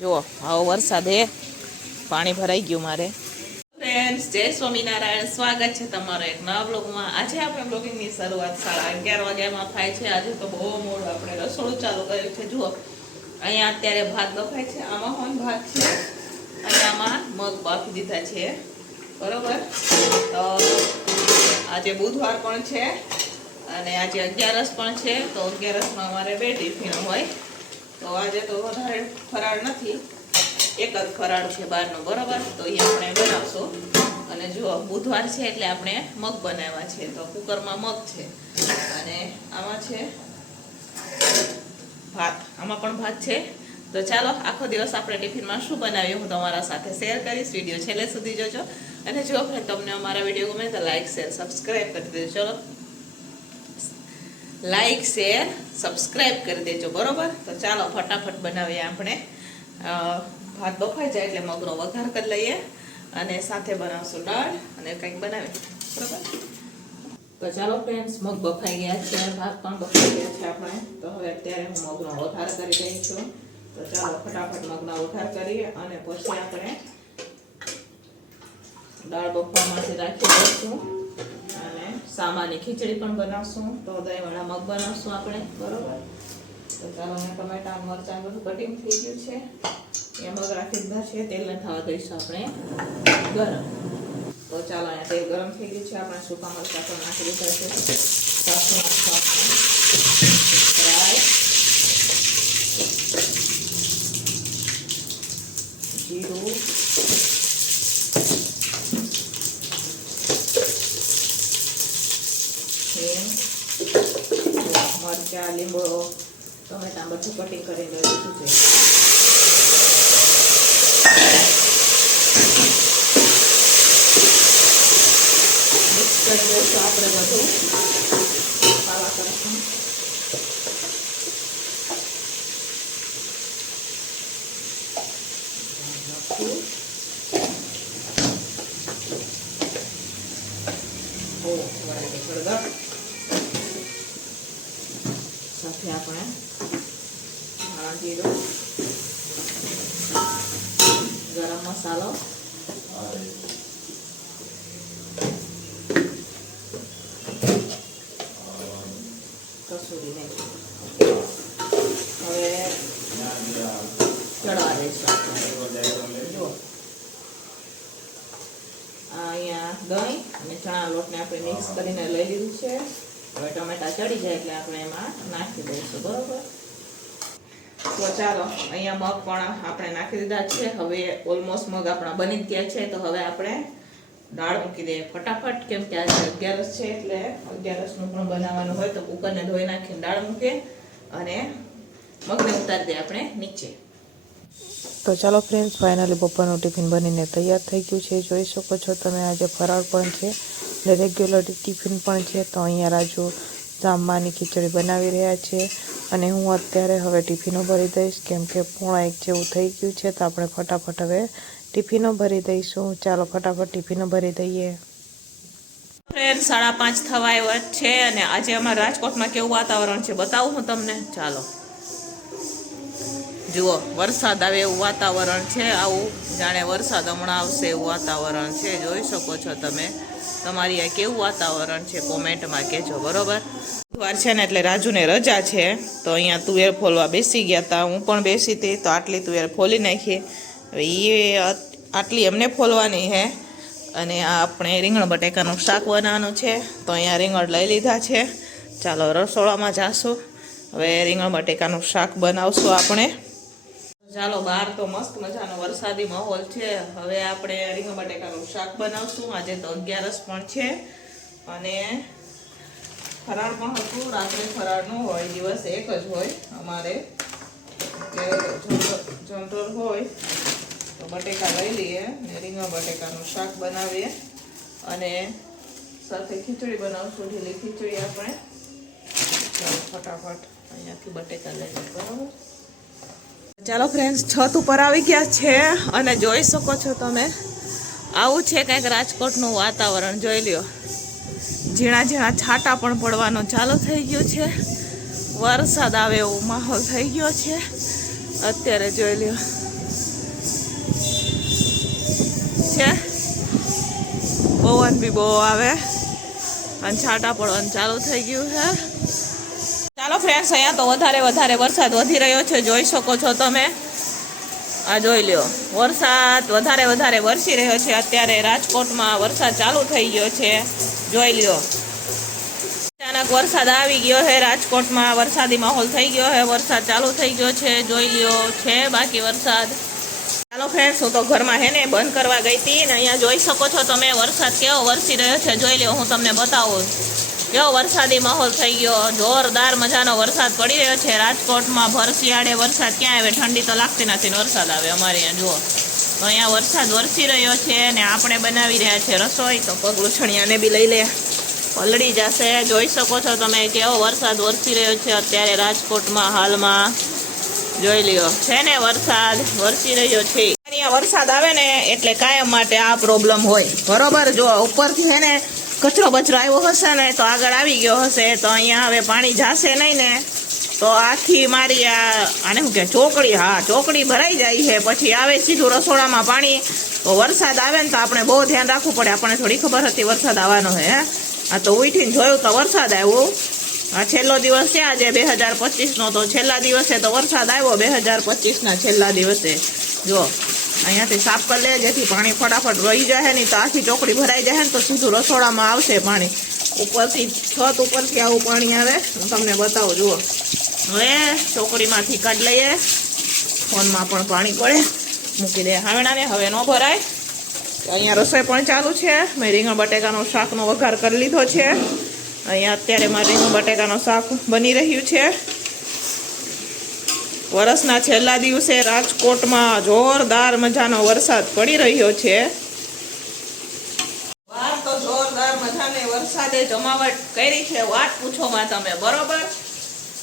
જુઓ આવો વરસાદ હે, પાણી ભરાઈ ગયું મારે. ફ્રેન્ડ્સ, જય સ્વામિનારાયણ. સ્વાગત છે તમારો એક નવા બ્લોગમાં. આજે આપણે બ્લોગિંગની શરૂઆત 11:30 વાગ્યામાં થાય છે. આજે તો બહુ મોડું આપણે રસોડું ચાલુ કર્યું છે. જુઓ અહીંયા અત્યારે ભાત બફાય છે. આમાં હોન ભાત છે અને આમાં મગ બાફી દીધા છે. બરોબર. તો આજે બુધવાર પણ છે અને આજે 11 પણ છે. તો 11માં અમારે 2 ટિફિન હોય. તો આજે તો વધારે ફરાળ નથી, એક જ ફરાળ છે બહારનો. બરોબર. તો એ આપણે બનાવશું. અને જુઓ બુધવાર છે એટલે આપણે મગ બનાવ્યા છે. તો કુકરમાં મગ છે અને આમાં છે ભાત. આમાં પણ ભાત છે. તો ચાલો આખો દિવસ આપણે ટિફિનમાં શું બનાવ્યું હું તમારા સાથે શેર કરીશ. વિડીયો છેલ્લે સુધી જોજો. અને જો તમને અમારા વિડીયો ગમે તો લાઈક શેર સબસ્ક્રાઈબ કરી દેજો. ચલો લાઈક શેર સબસ્ક્રાઈબ કરી દેજો. બરોબર. તો ચાલો ફટાફટ બનાવીએ. આપણે ભાત બફાઈ જાય એટલે મગનો વઘાર કરી લઈએ અને સાથે બનાવશું દાળ અને કંઈક બનાવીએ. બરોબર. તો ચાલો ફ્રેન્ડ્સ, મગ બફાઈ ગયા છે, ભાત પણ બફાઈ ગયા છે આપણે. તો હવે અત્યારે હું મગનો વઘાર કરી રહી છું. તો ચાલો ફટાફટ મગનો વઘાર કરીએ અને પછી આપણે દાળ બફામાંથી રાખી દઈશું અને સામાની ખીચડી પણ બનાવશું. તો દહીંવાળા મગ બનાવશું આપણે. બરોબર. તો ચાલો મેં ટમેટા મરચાં બધું કટિંગ થઈ ગયું છે. એ મગ રાખી દીધા છે. તેલને થવા દઈશું આપણે ગરમ. તો ચાલો અહીંયા તેલ ગરમ થઈ ગયું છે. આપણે સૂકા મરચાં પણ નાખી દીધા છે. સાથે નાખશું આપણે રાઈ, જીરું, મરચાં, લીંબુ, ટમેટા બધું કટિંગ કરીને લીધું છે. મિક્સ કરી દઈશું આપણે બધું. પાવા કરશું. સાથે આપણે ધાણા જીરું, ગરમ મસાલો, કસૂરી મેથી. હવે ચડવા દઈશું આપણે. જુઓ અહીંયા દહીં અને ચણા લોટને આપણે મિક્સ કરીને લઈ લીધું છે. હવે ટમેટા ચડી જાય એટલે આપણે એમાં નાખી દઈશું. બરોબર. તો ચાલો અહીંયા મગ પણ આપણે નાખી દીધા છે. હવે ઓલમોસ્ટ મગ આપણા બની ગયા છે. તો હવે આપણે દાળ મૂકી દઈએ ફટાફટ, કેમ કે આજે 11 છે એટલે 11નું પણ બનાવવાનું હોય. તો કુકરને ધોઈ નાખીને દાળ મૂકીએ અને મગને ઉતારી દઈએ આપણે નીચે. તો ચાલો ફ્રેન્ડ્સ, ફાઇનલી બપોરનું ટિફિન બનીને તૈયાર થઈ ગયું છે. જોઈ શકો છો તમે આજે ફરાળ પણ છે અને રેગ્યુલર ટિફિન પણ છે. તો અહીંયા રાજુ જામવાની ખીચડી બનાવી રહ્યા છે અને હું અત્યારે હવે ટિફિનો ભરી દઈશ, કેમ કે 1:30 જેવું થઈ ગયું છે. તો આપણે ફટાફટ હવે ટિફિનો ભરી દઈશું. ચાલો ફટાફટ ટિફિનો ભરી દઈએ. ફ્રેન્ડ 5:30 થવા આવ્યા છે અને આજે અમારા રાજકોટમાં કેવું વાતાવરણ છે બતાવું હું તમને. ચાલો જુઓ, વરસાદ આવે એવું વાતાવરણ છે. આવું જાણે વરસાદ હમણાં આવશે એવું વાતાવરણ છે. જોઈ શકો છો તમે. તમારી આ કેવું વાતાવરણ છે કોમેન્ટમાં કહેજો. બરોબર. બુધવાર છે ને એટલે રાજુને રજા છે. તો અહીંયા તુવેર ફોલવા બેસી ગયા હતા. હું પણ બેસી હતી. તો આટલી તુવેર ફોલી નાખીએ. હવે એ આટલી એમને ફોલવાની છે અને આ આપણે રીંગણ બટેકાનું શાક બનાવવાનું છે. તો અહીંયા રીંગણ લઈ લીધા છે. ચાલો રસોડામાં જાશું. હવે રીંગણ બટેકાનું શાક બનાવશું આપણે. ચાલો બહાર તો મસ્ત મજાનો વરસાદી માહોલ છે. હવે આપણે રીંગણ બટેકાનું શાક બનાવશું. આજે તો 11 પણ છે અને ફરાળ પણ હતું. રાત્રે ફરાળ ન હોય, દિવસ એક જ હોય અમારે. જનરલ હોય તો બટેકા લઈ લઈએ ને રીંગણ બટેકાનું શાક બનાવીએ અને સાથે ખીચડી બનાવશું. ઢીલી ખીચડી આપણે. ચાલો ફટાફટ અહીંયાથી બટેકા લઈએ. બરાબર. ચાલો ફ્રેન્ડ્સ, છત ઉપર આવી ગયા છે અને જોઈ શકો છો તમે. આવું છે કંઈક રાજકોટનું વાતાવરણ. જોઈ લ્યો, ઝીણા ઝીણા છાંટા પણ પડવાનો ચાલુ થઈ ગયો છે. વરસાદ આવે એવો માહોલ થઈ ગયો છે અત્યારે. જોઈ લ્યો છે, પવન બી બહુ આવે અને છાંટા પડવાનું ચાલુ થઈ ગયું છે. ચાલો ફ્રેન્ડ્સ, અહીંયા તો વધારે વરસાદ વધી રહ્યો છે, જોઈ શકો છો તમે. આ જોઈ લ્યો, વરસાદ વધારે વરસી રહ્યો છે. અત્યારે રાજકોટમાં વરસાદ ચાલુ થઈ ગયો છે, જોઈ લ્યો. અચાનક વરસાદ આવી ગયો છે, રાજકોટમાં વરસાદી માહોલ થઈ ગયો છે, વરસાદ ચાલુ થઈ ગયો છે, જોઈ લ્યો. છે બાકી વરસાદ. ચાલો ફ્રેન્ડ્સ, હું તો ઘરમાં હે ને બંધ કરવા ગઈ હતી ને અહીંયા જોઈ શકો છો તમે વરસાદ કેવો વરસી રહ્યો છે, જોઈ લ્યો. હું તમને બતાવું કેવો વરસાદી માહોલ થઈ ગયો, જોરદાર મજાનો વરસાદ પડી રહ્યો છે રાજકોટમાં. ભર શિયાળે વરસાદ ક્યાં આવે, ઠંડી તો લાગતી નથી ને વરસાદ આવે અમારે અહીંયા. જુઓ તો અહીંયા વરસાદ વરસી રહ્યો છે ને આપણે બનાવી રહ્યા છે રસોઈ. તો પગલું છણિયાને બી લઈ લે, પલળી જશે. જોઈ શકો છો તમે કેવો વરસાદ વરસી રહ્યો છે અત્યારે રાજકોટમાં હાલમાં. જોઈ લ્યો, છે ને વરસાદ વરસી રહ્યો છે. અહીંયા વરસાદ આવે ને એટલે કાયમ માટે આ પ્રોબ્લેમ હોય, બરોબર. જો ઉપરથી હે ને કચરો બચરો આવ્યો હશે ને તો આગળ આવી ગયો હશે, તો અહીંયા હવે પાણી જશે નહીં ને તો આખી મારી આને શું કે ચોકડી, હા ચોકડી ભરાઈ જાય છે. પછી આવે સીધું રસોડામાં પાણી. તો વરસાદ આવે ને તો આપણે બહુ ધ્યાન રાખવું પડે. આપણને થોડી ખબર હતી વરસાદ આવવાનો હે. આ તો ઉઠીને જોયું તો વરસાદ આવ્યો. આ છેલ્લો દિવસ છે આજે 2025નો, તો છેલ્લા દિવસે તો વરસાદ આવ્યો 2025ના છેલ્લા દિવસે. જો અહીંયાથી સાફ કરી લે જેથી પાણી ફટાફટ રહી જાય ને, તો આખી ચોકડી ભરાઈ જાય ને તો સીધું રસોડામાં આવશે પાણી. ઉપરથી છત ઉપરથી આવું પાણી આવે, હું તમને બતાવું. જુઓ, હવે ચોકડીમાંથી કાઢી લઈએ. ફોનમાં પણ પાણી પડે, મૂકી દે હાવણાને. હવે ન ભરાય. અહીંયા રસોઈ પણ ચાલુ છે. મેં રીંગણ બટેકાનો શાકનો વઘાર કરી લીધો છે. અહીંયા અત્યારે મારે રીંગણ બટેકાનું શાક બની રહ્યું છે. વરસના છેલ્લા દિવસે રાજકોટમાં જોરદાર મજાનો વરસાદ પડી રહ્યો છે. બહાર તો જોરદાર મજાને વરસાદે જમાવટ કરી છે, વાત પૂછોમાં તમે, બરોબર.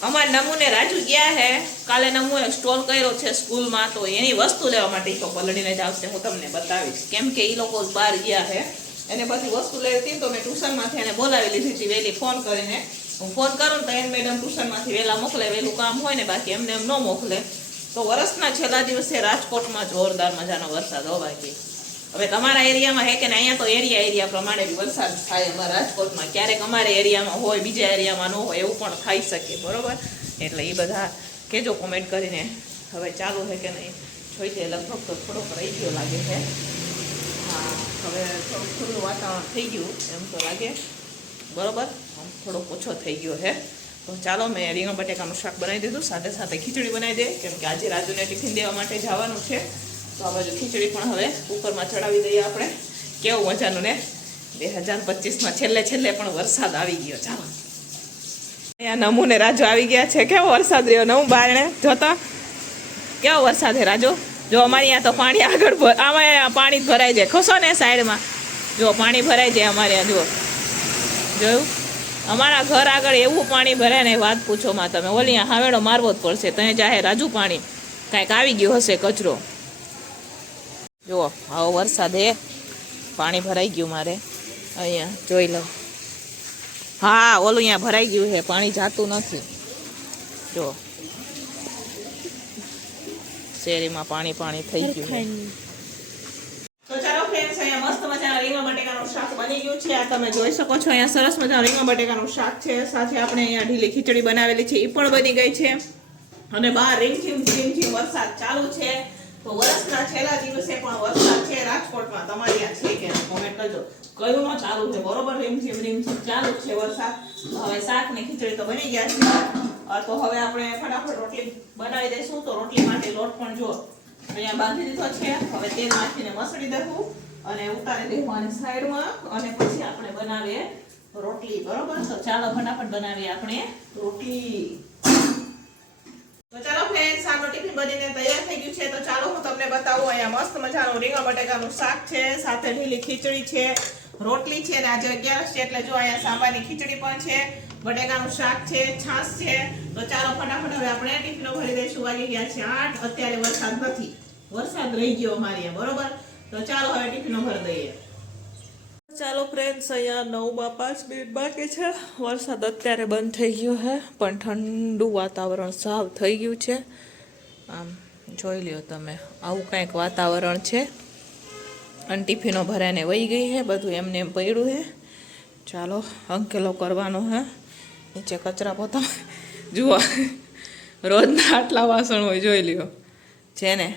અમારે નમૂને રાજુ ગયા હે, કાલે નમૂને સ્ટોલ કર્યો છે સ્કૂલમાં, તો એની વસ્તુ લેવા માટે તો પલળીને જ આવશે. હું તમને બતાવીશ, કેમ કે એ લોકો બહાર ગયા હે. એને બધી વસ્તુ લેવી હતી તો મેં ટ્યુશનમાંથી એને બોલાવી લીધી હતી વહેલી ફોન કરીને. હું ફોન કરું ને તો એને મેડમ ટ્યુશનમાંથી વહેલા મોકલે, વહેલું કામ હોય ને, બાકી એમને એમ ન મોકલે. તો વરસના છેલ્લા દિવસે રાજકોટમાં જોરદાર મજાનો વરસાદ હો. બાકી હવે તમારા એરિયામાં હે કે ને, અહીંયા તો એરિયા પ્રમાણે બી વરસાદ થાય. અમારા રાજકોટમાં ક્યારેક અમારા એરિયામાં હોય, બીજા એરિયામાં ન હોય, એવું પણ થઈ શકે, બરોબર. એટલે એ બધા કહેજો કોમેન્ટ કરીને. હવે ચાલુ છે કે નહીં જોઈ છે, લગભગ તો થોડોક રહી ગયો લાગે છે. હા, હવે થોડું ખુલ્લું વાતાવરણ થઈ ગયું એમ તો લાગે, બરોબર. થોડોક ઓછો થઈ ગયો છે. તો ચાલો, મેં રીંગણ બટેકાનું શાક બનાવી દીધું, સાથે સાથે ખીચડી બનાવી દે, કેમ કે આજે રાજુને ટિફિન દેવા માટે જવાનું છે. તો આ બાજુ ખીચડી પણ હવે કુકરમાં ચડાવી દઈએ આપણે. કેવું મજાનું ને, 2025માં છેલ્લે પણ વરસાદ આવી ગયો. ચાલો, અહીંયા નમૂને રાજુ આવી ગયા છે. કેવો વરસાદ રહ્યો નવું બારણે જોતા, કેવો વરસાદ છે રાજુ. જો અમારે અહીંયા તો પાણી આગળ આમાં પાણી જ ભરાઈ જાય. ખસો ને સાઈડમાં, જો પાણી ભરાઈ જાય અમારે ત્યાં. જુઓ, જોયું, અમારા ઘર આગળ એવું પાણી ભરાય ને વાત પૂછોમાં તમે. ઓલી હાવેડો મારવો જ પડશે, ત્યાં જાહે રાજુ પાણી કાંઈક આવી ગયો હશે, કચરો. જુઓ, આવો વરસાદ હે, પાણી ભરાઈ ગયું મારે અહીંયા, જોઈ લો. હા, ઓલું અહીંયા ભરાઈ ગયું છે, પાણી જાતું નથી. જો શેરીમાં પાણી થઈ ગયું છે. તો ચાલો ફ્રેન્ડ્સ, અહીંયા મસ્ત મજાના રીંગણ બટેકાનું શાક બની ગયું છે. આ તમે જોઈ શકો છો, અહીંયા સરસ મજાનું રીંગણ બટેકાનું શાક છે. સાથે આપણે અહીંયા ઢીલી ખીચડી બનાવેલી છે, એ પણ બની ગઈ છે. અને બહાર રીમઝીમ વરસાદ ચાલુ છે. તો વરસના છેલ્લા દિવસે પણ વરસાદ છે રાજકોટમાં. તમારી આ છે કે કોમેન્ટ કરજો. કયું નો ચાલુ છે, બરોબર. રીમઝીમ ચાલુ છે વરસાદ. હવે શાક ને ખીચડી તો બની ગયા છે. તો હવે આપણે ફટાફટ રોટલી બનાવી દઈશું. તો રોટલી માટે લોટ પણ જો અહીંયા બાંધી દીધો છે. હવે તેલ નાખીને મસળી દેવું અને ઉતારી દેવું આની સાઈડમાં, અને પછી આપણે બનાવીએ રોટલી, બરોબર. તો ચાલો ફટાફટ બનાવીએ આપણે રોટલી. તો ચાલો ફ્રેન્ડ્સ, આપણો ટિફિન બનીને તૈયાર થઈ ગયું છે. તો ચાલો હું તમને બતાવું. અહીંયા મસ્ત મજાનું રીંગણ બટેકાનું શાક છે, સાથે ઢીલી ખીચડી છે, રોટલી છે, અને આજે 11 છે એટલે જો અહીંયા સાંભારની ખીચડી પણ છે, બટેકાનું શાક છે, છાશ છે. તો ચાલો ફટાફટ હવે આપણે ટિફિનો ભરી દઈશું. વાગી ગયા છે 8. અત્યારે વરસાદ નથી, વરસાદ રહી ગયો અમારે અહીંયા, બરોબર. તો ચાલો હવે ટિફિનો ભરી દઈએ. ચાલો ફ્રેન્ડ્સ, અહીંયા 9:05 બાકી છે. વરસાદ અત્યારે બંધ થઈ ગયો છે, પણ ઠંડુ વાતાવરણ સાવ થઈ ગયું છે. આમ જોઈ લ્યો તમે, આવું કંઈક વાતાવરણ છે. અને ટિફિનો ભરાઈને વહી ગઈ છે, બધું એમને એમ પડ્યું છે. ચાલો અંકેલો કરવાનો હે, નીચે કચરા પોતા જુઓ રોજના આટલા વાસણ હોય જોઈ લ્યો છે ને.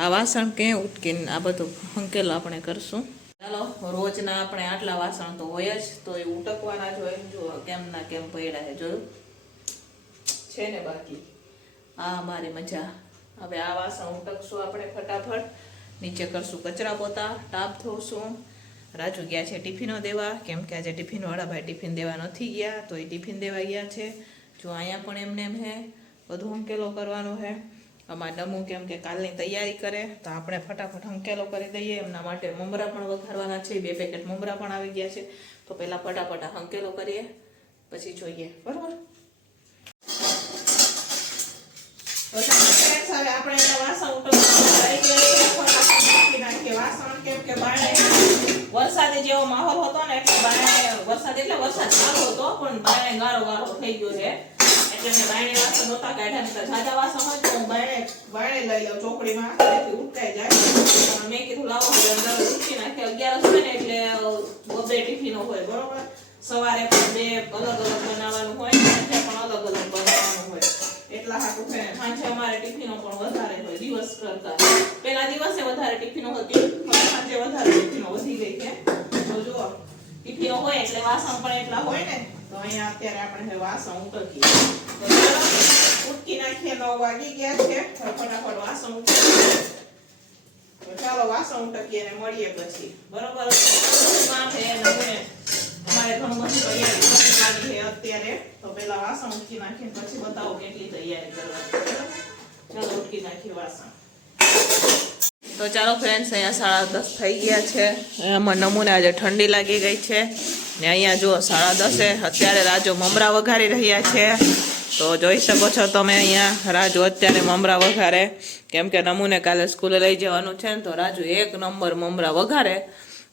આ વાસણ ક્યાં ઉટકીને આ બધું અંકેલો આપણે કરશું. ચાલો રોજના આપણે આટલા વાસણ તો હોય જ, તો એ ઉટકવાના જ હોય. જુઓ કેમના કેમ પડ્યા છે, જોયું છે ને. બાકી આ અમારી મજા. હવે આ વાસણ ઉટકશું આપણે ફટાફટ, નીચે કરશું કચરા પોતા, ટાપ ધોશું. રાજુ ગયા છે ટિફિનો દેવા, કેમ કે આજે ટિફિનવાળા ભાઈ ટિફિન દેવા નથી ગયા, તો એ ટિફિન દેવા ગયા છે. જો અહીંયા પણ એમને એમ હે બધું અંકેલો કરવાનો છે. અમારે નમું કેમ કે કાલની તૈયારી કરે, તો આપણે ફટાફટ અંકેલો કરી દઈએ. એમના માટે મમરા પણ વઘારવાના છે, 2 પેકેટ મમરા પણ આવી ગયા છે. તો પહેલાં ફટાફટ અંકેલો કરીએ, પછી જોઈએ. બરાબર. આપણે વાસણ વાસણ કેમ કે બારે વરસાદી જેવો માહોલ હતો ને, એટલે બારે વરસાદ ચાલુ હતો, પણ બારે ગારો થઈ ગયો છે. એટલે મેં બાયણે વાસણ નહોતા કાઢ્યા. તો જાજા વાસણ હોય તો હું બાયણે લઈ લઉં ચોકડીમાં, તેથી ઉટકાઈ જાય. મેં કીધું લાવો અંદર ઉટકી નાખી. 11 હોય ને એટલે 2 ટિફિનો હોય. બરોબર. સવારે પણ 2 અલગ અલગ બનાવવાનું હોય, સાંજે પણ અલગ અલગ બનાવવાનું હોય. એટલા હાટું છે. સાંજે અમારે ટિફિનો પણ વધારે હોય દિવસ કરતા. પેલા દિવસે વધારે ટિફિનો હતી, સાંજે વધારે ટિફિનો વધી ગઈ છે. તો જુઓ ટિફિનો હોય એટલે વાસણ પણ એટલા હોય ને. તો અહીંયા અત્યારે આપણે વાસણ ઉટકીએ. તો ઉટકી નાખીએ. 9 વાગી ગયા છે. ફટાફટ વાસણ ઉટકીએ. તો ચાલો વાસણ ઉટકીએ અને મળીએ પછી. બરોબર. અમારે ઘણું બધું તૈયારી કરવાની છે અત્યારે. તો પેલા વાસણ ઉટકી નાખીને પછી બતાવો કેટલી તૈયારી કરવાની. ચાલો ઉટકી નાખીએ વાસણ. તો ચાલો ફ્રેન્ડ્સ, અહીંયા 10:30 થઈ ગયા છે. એમાં નમૂને આજે ઠંડી લાગી ગઈ છે ને. અહીંયા જુઓ 10:30 અત્યારે રાજુ મમરા વઘારી રહ્યા છે. તો જોઈ શકો છો તમે અહીંયા રાજુ અત્યારે મમરા વઘારે, કેમ કે નમૂને કાલે સ્કૂલે લઈ જવાનું છે ને. તો રાજુ 1 નંબર મમરા વઘારે.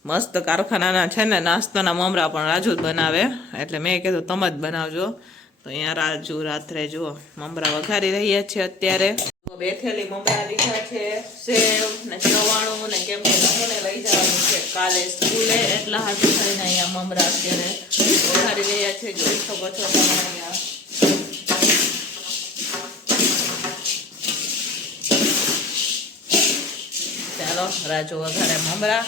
મસ્ત કારખાનાના છે ને નાસ્તાના મમરા પણ રાજુ જ બનાવે, એટલે મેં કીધું તમે જ બનાવજો. તો અહીંયા રાજુ રાત્રે જુઓ મમરા વઘારી રહ્યા છે અત્યારે. 2 થેલી મમરા લીધા છે, સેવ ને ચવાણું ને, કેમ કે નમૂને લઈ જવાનું છે કાલે સ્કૂલે, એટલા હાથું થઈને અહીંયા મમરા અત્યારે વઘારી રહ્યા છે. જોઈ શકો છો તમે અહીંયા. ચાલો રાજુ વઘારે મમરા.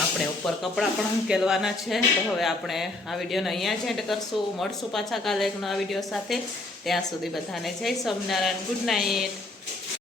આપણે ઉપર કપડાં પણ ઉકેલવાના છે. તો હવે આપણે આ વિડીયોને અહીંયા જ એન્ડ કરશું. મળશું પાછા કાલે એક નવા વિડીયો સાથે. ત્યાં સુધી બધાને જય સ્વામિનારાયણ. Good night.